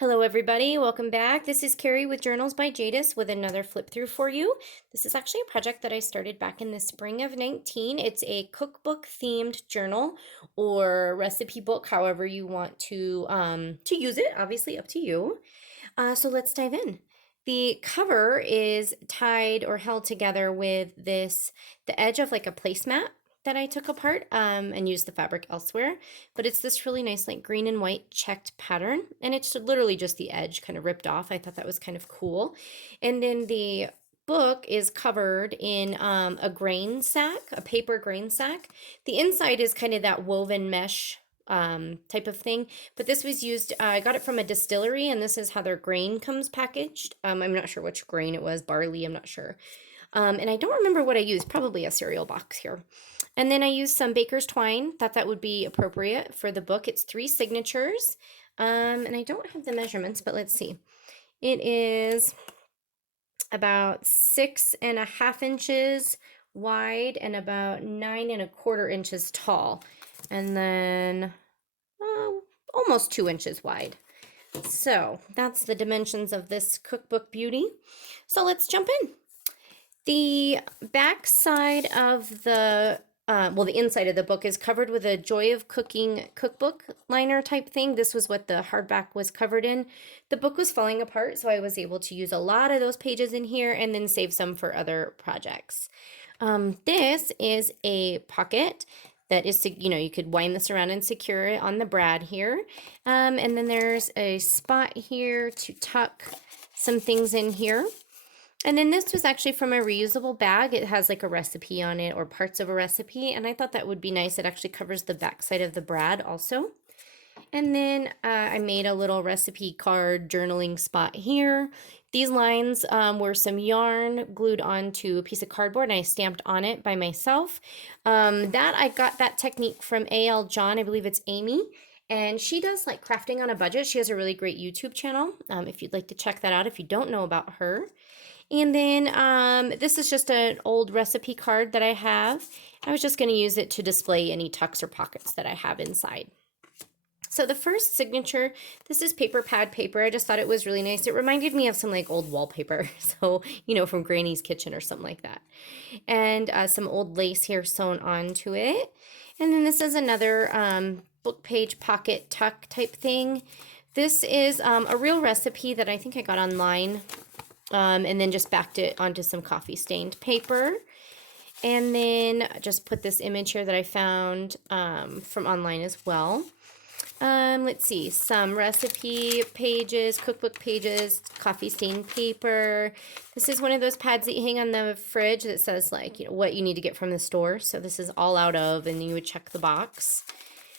Hello everybody, welcome back. This is Carrie with Journals by Jadis with another flip through for you. This is actually a project that I started back in the spring of 19. It's a cookbook themed journal or recipe book, however you want to use it, obviously up to you. So let's dive in. The cover is tied or held together with the edge of like a placemat that I took apart and used the fabric elsewhere. But it's this really nice like green and white checked pattern. And it's literally just the edge kind of ripped off. I thought that was kind of cool. And then the book is covered in a grain sack, a paper grain sack. The inside is kind of that woven mesh type of thing. But this was used, I got it from a distillery, and this is how their grain comes packaged. I'm not sure which grain it was, barley, I'm not sure. And I don't remember what I used, probably a cereal box here. And then I used some baker's twine, thought that would be appropriate for the book. It's 3 signatures, and I don't have the measurements, but let's see. It is about 6.5 inches wide and about 9.25 inches tall. And then almost 2 inches wide. So that's the dimensions of this cookbook beauty. So let's jump in. The back side of the inside of the book is covered with a Joy of Cooking cookbook liner type thing. This was what the hardback was covered in. The book was falling apart, so I was able to use a lot of those pages in here and then save some for other projects. This is a pocket that is, you could wind this around and secure it on the brad here. And then there's a spot here to tuck some things in here. And then this was actually from a reusable bag. It has like a recipe on it or parts of a recipe, and I thought that would be nice. It actually covers the back side of the brad also. And then I made a little recipe card journaling spot here. These lines were some yarn glued onto a piece of cardboard, and I stamped on it by myself. I got that technique from A.L. John. I believe it's Amy. And she does like crafting on a budget. She has a really great YouTube channel if you'd like to check that out if you don't know about her. And then this is just an old recipe card that I have. I was just going to use it to display any tucks or pockets that I have inside. So the first signature, this is paper pad paper. I just thought it was really nice. It reminded me of some like old wallpaper. So, from Granny's kitchen or something like that. And some old lace here sewn onto it. And then this is another book page pocket tuck type thing. This is a real recipe that I think I got online. And then just backed it onto some coffee stained paper. And then just put this image here that I found from online as well. Let's see, some recipe pages, cookbook pages, coffee stained paper. This is one of those pads that you hang on the fridge that says like, what you need to get from the store. So this is all out of, and you would check the box.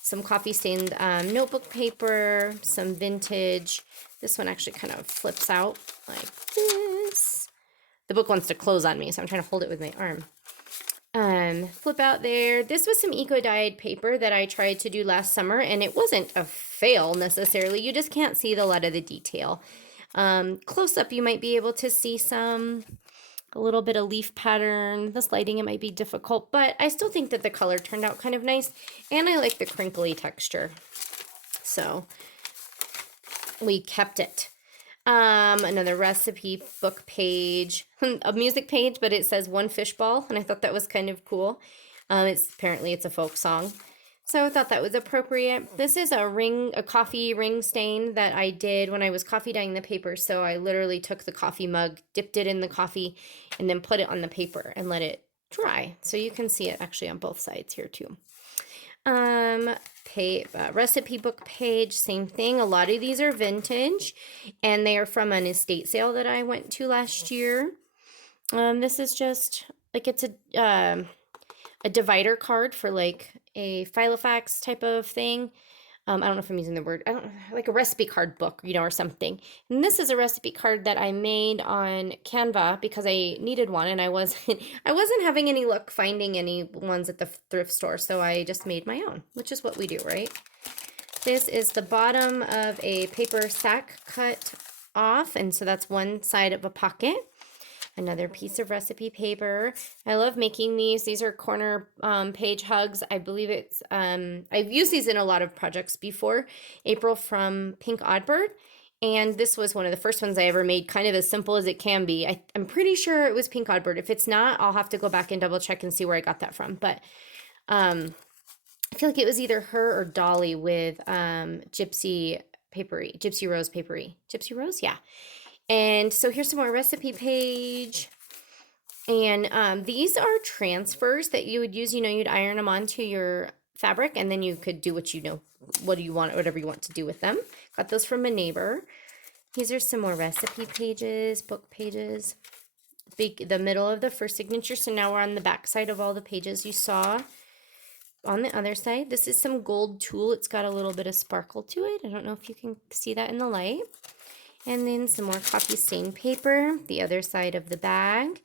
Some coffee stained notebook paper, some vintage. This one actually kind of flips out like this. The book wants to close on me, so I'm trying to hold it with my arm. Flip out there. This was some eco-dyed paper that I tried to do last summer, and it wasn't a fail necessarily. You just can't see a lot of the detail. Close up, you might be able to see a little bit of leaf pattern. This lighting, it might be difficult, but I still think that the color turned out kind of nice, and I like the crinkly texture. So we kept it. Another recipe book page, a music page, but it says One Fishball, and I thought that was kind of cool. Apparently it's a folk song, so I thought that was appropriate. This is a coffee ring stain that I did when I was coffee dyeing the paper. So I literally took the coffee mug, dipped it in the coffee, and then put it on the paper and let it dry. So you can see it actually on both sides here too. Recipe book page, same thing. A lot of these are vintage, and they are from an estate sale that I went to last year. This is just like it's a divider card for like a Filofax type of thing. I don't know if I'm using the word, I don't like a recipe card book, or something. And this is a recipe card that I made on Canva because I needed one, and I wasn't having any luck finding any ones at the thrift store, so I just made my own, which is what we do, right? This is the bottom of a paper sack cut off, and so that's one side of a pocket. Another piece of recipe paper. I love making these. These are corner page hugs. I believe it's, I've used these in a lot of projects before. April from Pink Oddbird. And this was one of the first ones I ever made, kind of as simple as it can be. I'm pretty sure it was Pink Oddbird. If it's not, I'll have to go back and double check and see where I got that from. But I feel like it was either her or Dolly with Gypsy Papery, Gypsy Rose Papery. Gypsy Rose? Yeah. And so here's some more recipe page. And these are transfers that you would use. You'd iron them onto your fabric, and then you could do what what do you want, whatever you want to do with them. Got those from a neighbor. These are some more recipe pages, book pages. The middle of the first signature. So now we're on the back side of all the pages you saw. On the other side, this is some gold tulle. It's got a little bit of sparkle to it. I don't know if you can see that in the light. And then some more coffee stain paper, the other side of the bag,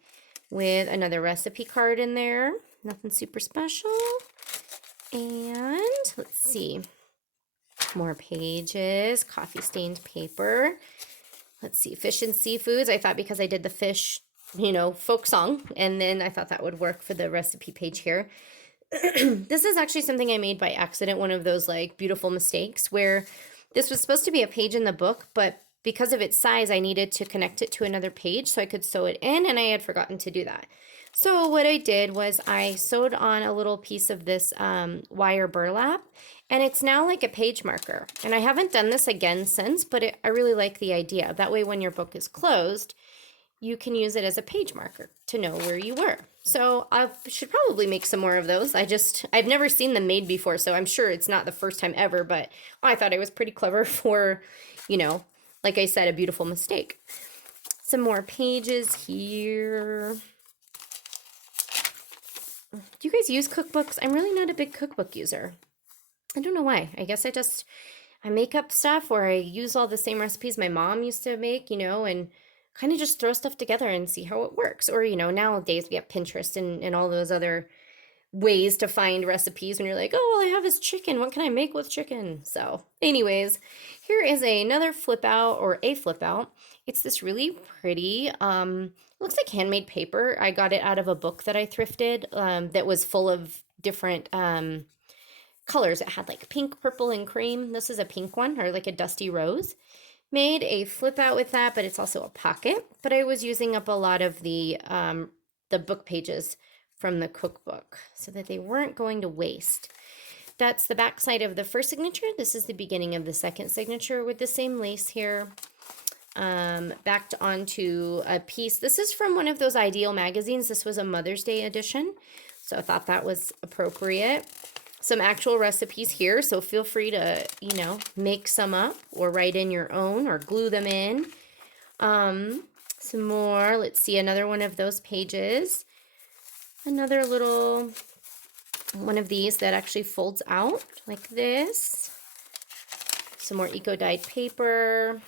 with another recipe card in there. Nothing super special. And let's see, more pages, coffee stained paper. Let's see, fish and seafoods. I thought because I did the fish, folk song, and then I thought that would work for the recipe page here. This is actually something I made by accident, one of those like beautiful mistakes where this was supposed to be a page in the book, but because of its size, I needed to connect it to another page so I could sew it in, and I had forgotten to do that. So what I did was I sewed on a little piece of this wire burlap, and it's now like a page marker. And I haven't done this again since, but I really like the idea. That way when your book is closed, you can use it as a page marker to know where you were. So I should probably make some more of those. I've never seen them made before, so I'm sure it's not the first time ever, but I thought it was pretty clever for, like I said, a beautiful mistake. Some more pages here. Do you guys use cookbooks? I'm really not a big cookbook user. I don't know why. I guess I make up stuff, or I use all the same recipes my mom used to make, and kind of just throw stuff together and see how it works. Or, nowadays we have Pinterest and all those other ways to find recipes when you're like, oh, all I have is chicken. What can I make with chicken? So anyways, here is another flip out, or a flip out. It's this really pretty, looks like handmade paper. I got it out of a book that I thrifted that was full of different colors. It had like pink, purple, and cream. This is a pink one, or like a dusty rose. Made a flip out with that, but it's also a pocket. But I was using up a lot of the book pages from the cookbook so that they weren't going to waste. That's the back side of the first signature. This is the beginning of the second signature with the same lace here. Backed onto a piece. This is from one of those Ideal magazines. This was a Mother's Day edition, so I thought that was appropriate. Some actual recipes here, so feel free to, make some up or write in your own or glue them in. Some more, let's see, another one of those pages. Another little one of these that actually folds out like this. Some more eco-dyed paper.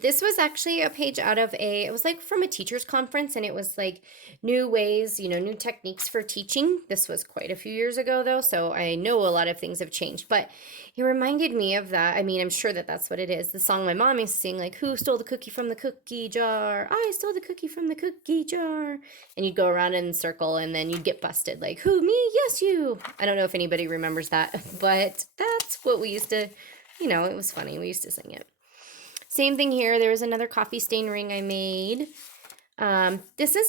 This was actually a page out of it was like from a teacher's conference, and it was like new ways, new techniques for teaching. This was quite a few years ago though, so I know a lot of things have changed, but it reminded me of that. I mean, I'm sure that that's what it is. The song my mom used to sing, like, who stole the cookie from the cookie jar? I stole the cookie from the cookie jar. And you'd go around in a circle, and then you'd get busted, like, who, me? Yes, you. I don't know if anybody remembers that, but that's what we used to, it was funny. We used to sing it. Same thing here. There was another coffee stain ring I made. This is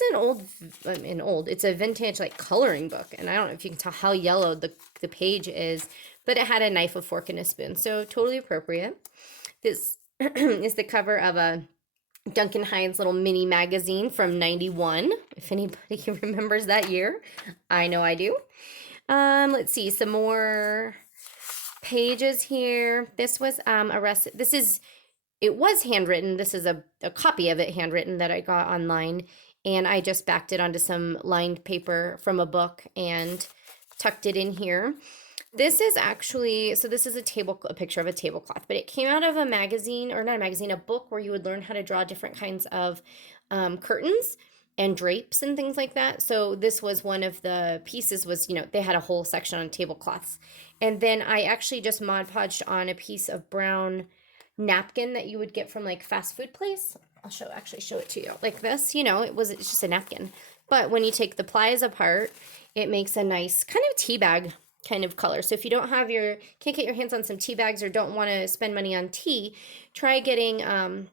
it's a vintage like coloring book, and I don't know if you can tell how yellow the page is, but it had a knife, a fork, and a spoon, so totally appropriate. This is the cover of a Duncan Hines little mini magazine from '91, if anybody remembers that year. I know I do. Let's see, some more pages here. This was a recipe. It was handwritten. This is a copy of it handwritten that I got online, and I just backed it onto some lined paper from a book and tucked it in here. This is actually, so this is a picture of a tablecloth, but it came out of a magazine, or not a magazine, a book where you would learn how to draw different kinds of curtains and drapes and things like that. So this was one of the pieces was, they had a whole section on tablecloths. And then I actually just Mod Podged on a piece of brown napkin that you would get from like fast food place. I'll actually show it to you like this. It's just a napkin, but when you take the plies apart, it makes a nice kind of tea bag kind of color. So if you don't have can't get your hands on some tea bags or don't want to spend money on tea, try getting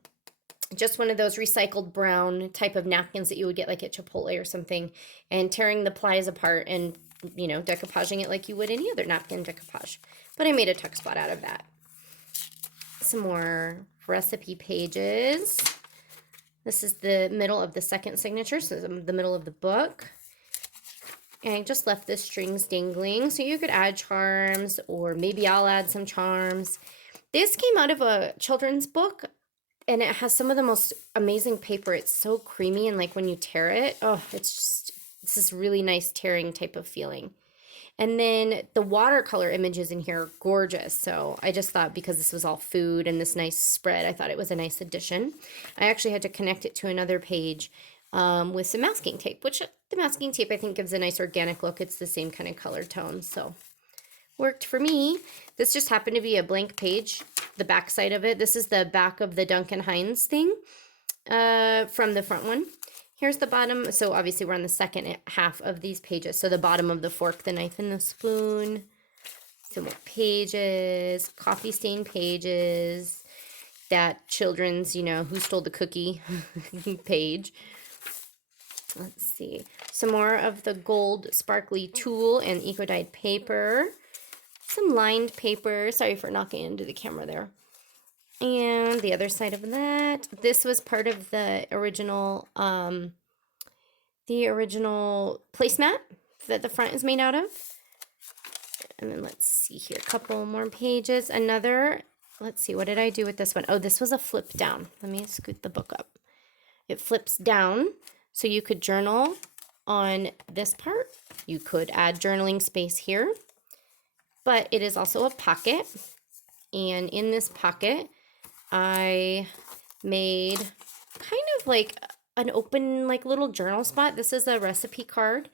just one of those recycled brown type of napkins that you would get like at Chipotle or something, and tearing the plies apart and, you know, decoupaging it like you would any other napkin decoupage. But I made a tuck spot out of that. Some more recipe pages. This is the middle of the second signature, so the middle of the book. And I just left the strings dangling, so you could add charms, or maybe I'll add some charms. This came out of a children's book, and it has some of the most amazing paper. It's so creamy, and like when you tear it, oh, it's this really nice tearing type of feeling. And then the watercolor images in here are gorgeous. So I just thought, because this was all food and this nice spread, I thought it was a nice addition. I actually had to connect it to another page with some masking tape, which the masking tape I think gives a nice organic look. It's the same kind of color tone, so worked for me. This just happened to be a blank page, the back side of it. This is the back of the Duncan Hines thing from the front one. Here's the bottom. So obviously we're on the second half of these pages. So the bottom of the fork, the knife, and the spoon. Some more pages, coffee stain pages, that children's, you know, who stole the cookie page. Let's see. Some more of the gold sparkly tulle and eco-dyed paper. Some lined paper. Sorry for knocking into the camera there. And the other side of that, this was part of the original placemat that the front is made out of. And then let's see here, a couple more pages. Let's see, what did I do with this one? Oh, this was a flip down. Let me scoot the book up. It flips down, so you could journal on this part. You could add journaling space here, but it is also a pocket. And in this pocket, I made kind of like an open, like little journal spot. This is a recipe card,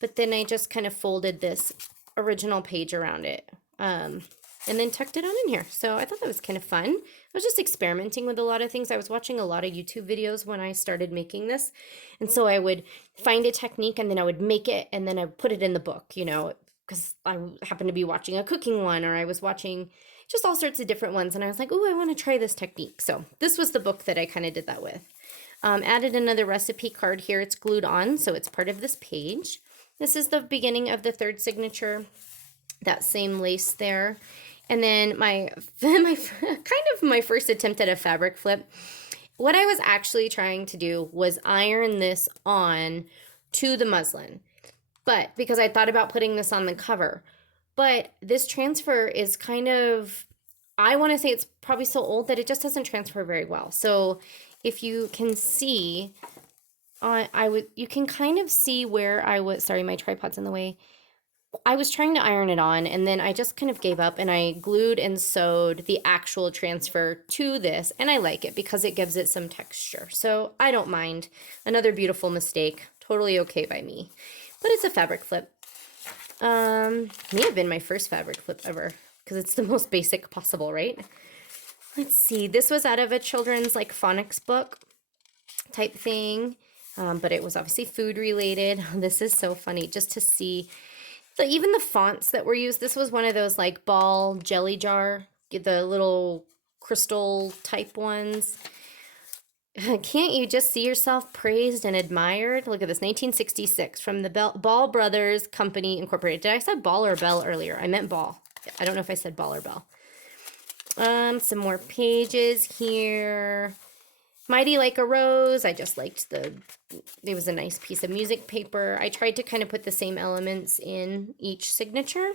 but then I just kind of folded this original page around it, and then tucked it on in here. So I thought that was kind of fun. I was just experimenting with a lot of things. I was watching a lot of YouTube videos when I started making this, and so I would find a technique and then I would make it and then I would put it in the book, you know, because I happened to be watching a cooking one, or I was watching just all sorts of different ones, and I was like, oh, I want to try this technique. So this was the book that I kind of did that with. Added another recipe card here. It's glued on, so it's part of this page. This is the beginning of the third signature, that same lace there. And then my first attempt at a fabric flip. What I was actually trying to do was iron this on to the muslin, but because I thought about putting this on the cover. But this transfer is kind of, I want to say it's probably so old that it just doesn't transfer very well. So if you can see, you can kind of see where I was, sorry, my tripod's in the way. I was trying to iron it on, and then I just kind of gave up, and I glued and sewed the actual transfer to this, and I like it because it gives it some texture. So I don't mind. Another beautiful mistake. Totally okay by me. But it's a fabric flip. May have been my first fabric flip ever, because it's the most basic possible, right? Let's see. This was out of a children's like phonics book type thing, but it was obviously food related. This is so funny just to see. So even the fonts that were used, this was one of those like ball jelly jar, the little crystal type ones. Can't you just see yourself praised and admired? Look at this, 1966, from the Ball Brothers Company Incorporated. Did I say Ball or Bell earlier? I meant Ball. I don't know if I said Ball or Bell. Some more pages here. Mighty Like a Rose. I just liked it was a nice piece of music paper. I tried to kind of put the same elements in each signature.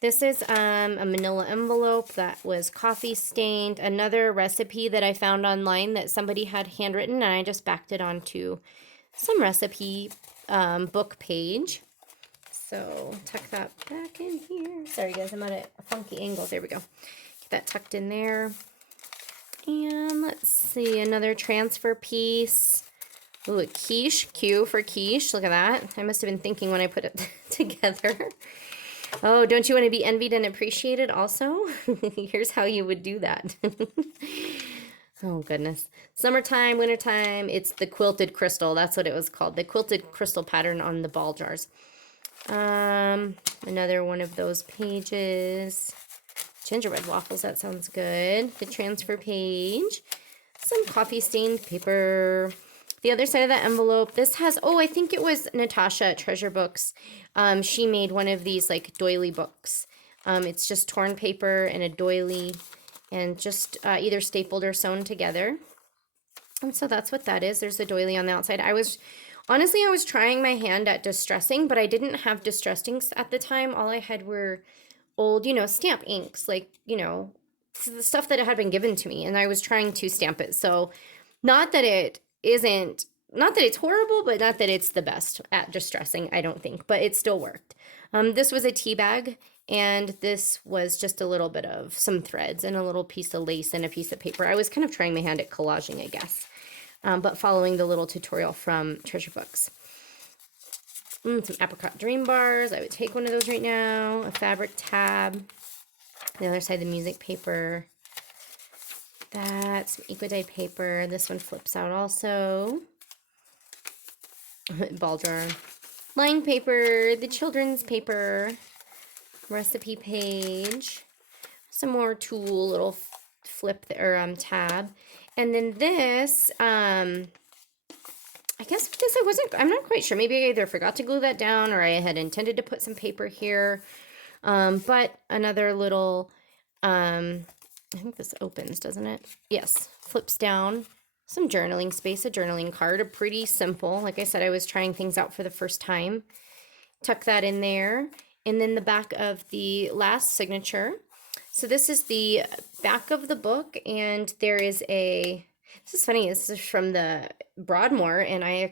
This is a manila envelope that was coffee stained. Another recipe that I found online that somebody had handwritten, and I just backed it onto some recipe book page. So tuck that back in here. Sorry guys, I'm at a funky angle. There we go. Get that tucked in there. And let's see, another transfer piece. Ooh, a quiche. Q for quiche. Look at that. I must have been thinking when I put it together. Oh, don't you want to be envied and appreciated also? Here's how you would do that. Oh, goodness. Summertime, wintertime, it's the quilted crystal. That's what it was called. The quilted crystal pattern on the ball jars. Another one of those pages. Gingerbread waffles, that sounds good. The transfer page. Some coffee stained paper. The other side of that envelope, this has, oh, I think it was Natasha at Treasure Books. She made one of these like doily books. It's just torn paper and a doily and just either stapled or sewn together. And so that's what that is. There's a doily on the outside. Honestly, I was trying my hand at distressing, but I didn't have distress inks at the time. All I had were old, stamp inks, like, the stuff that had been given to me, and I was trying to stamp it. So not that it's horrible, but not that it's the best at distressing, I don't think, but it still worked. This was a tea bag, and this was just a little bit of some threads and a little piece of lace and a piece of paper. I was kind of trying my hand at collaging, I guess, but following the little tutorial from Treasure Books. Some apricot dream bars. I would take one of those right now. A fabric tab. The other side, the music paper. That's some eco-dyed paper. This one flips out also. Ball jar. Line paper. The children's paper. Recipe page. Some more tulle, little flip or tab. And then this, I guess with this I'm not quite sure. Maybe I either forgot to glue that down or I had intended to put some paper here. But another little, I think this opens, doesn't it? Yes, flips down. Some journaling space, a journaling card, a pretty simple. Like I said, I was trying things out for the first time. Tuck that in there. And then the back of the last signature. So this is the back of the book, and there is this is funny, this is from the Broadmoor,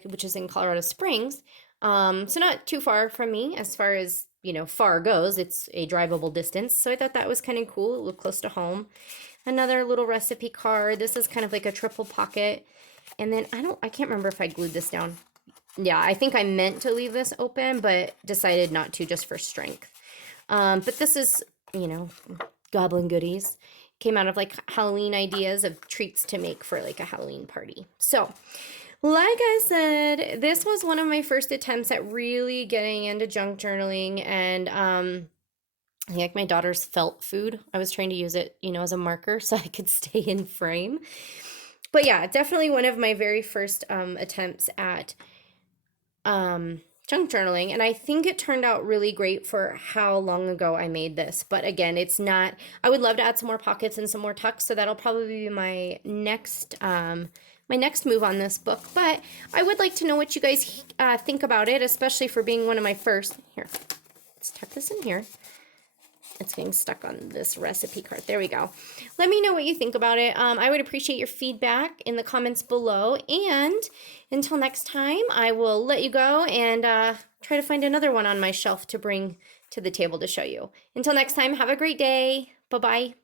which is in Colorado Springs. So not too far from me as far as, far goes. It's a drivable distance. So I thought that was kind of cool. It looked close to home. Another little recipe card. This is kind of like a triple pocket. And then I can't remember if I glued this down. Yeah, I think I meant to leave this open, but decided not to just for strength. But this is, goblin goodies. Came out of like Halloween ideas of treats to make for like a Halloween party. So, like I said, this was one of my first attempts at really getting into junk journaling, and like my daughter's felt food. I was trying to use it, as a marker so I could stay in frame. But yeah, definitely one of my very first attempts at junk journaling, and I think it turned out really great for how long ago I made this. But again, I would love to add some more pockets and some more tucks, so that'll probably be my next move on this book. But I would like to know what you guys think about it, especially for being one of my first. Here, let's tuck this in here. It's getting stuck on this recipe card. There we go. Let me know what you think about it. I would appreciate your feedback in the comments below. And until next time, I will let you go and try to find another one on my shelf to bring to the table to show you. Until next time, have a great day. Bye-bye.